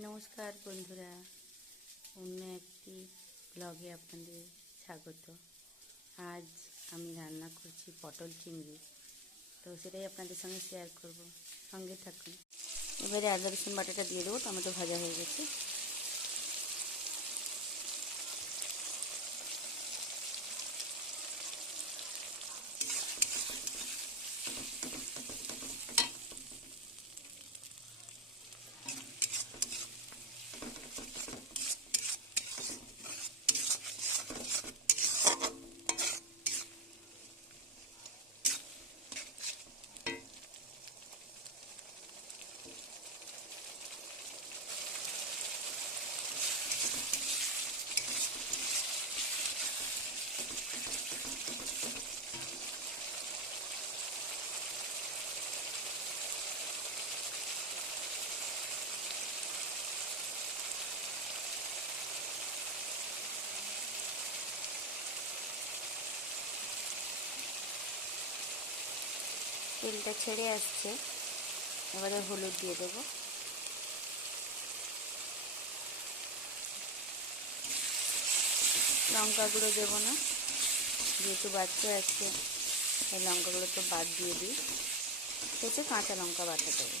নমস্কার বন্ধুরা, অন্য একটি ব্লগে আপনাদের স্বাগত। আজ আমি রান্না করছি পটল চিংড়ি, তো সেটাই আপনাদের সঙ্গে শেয়ার করব। সঙ্গে থাকুন। এবারে আদা রসুন বাটাটা দিয়ে দেবো। টমেটো ভাজা হয়ে গেছে। তেলটা ছেড়ে আসছে, এবারে হলুদ দিয়ে দেবো। লঙ্কা গুঁড়ো দেবো না, যেহেতু বাচ্চা আছে তাই লঙ্কা গুঁড়ো তো বাদ দিয়ে দিই। শেষে কাঁচা লঙ্কা বাটা দেবো।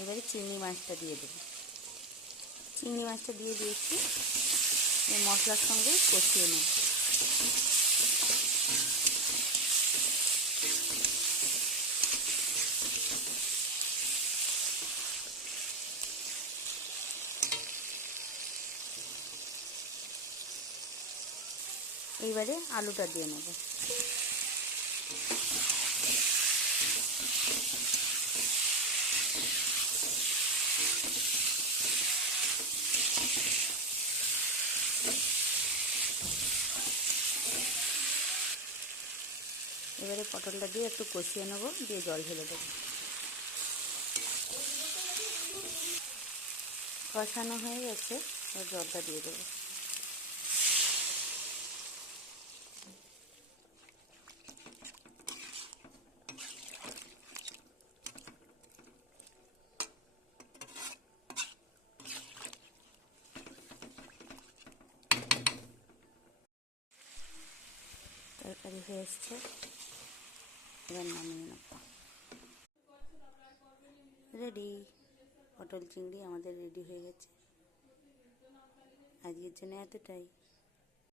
এবারে চিংড়ি মাছটা দিয়ে দেবো। চিংড়ি মাছটা দিয়ে দিয়েছি, এই মশলার সঙ্গে কষিয়ে নেব। এইবারে আলুটা দিয়ে নেব। এবারে পটলটা দিয়ে একটু কষিয়ে নেব, দিয়ে জল ঢেলে দেবো। কষানো হয়ে গেছে, আর জলটা দিয়ে দেবো। তরকারি হয়ে এসছে, এবার নামিয়ে নেব। রেডি, পটল চিংড়ি আমাদের রেডি হয়ে গেছে। আজকের জন্য এতটাই।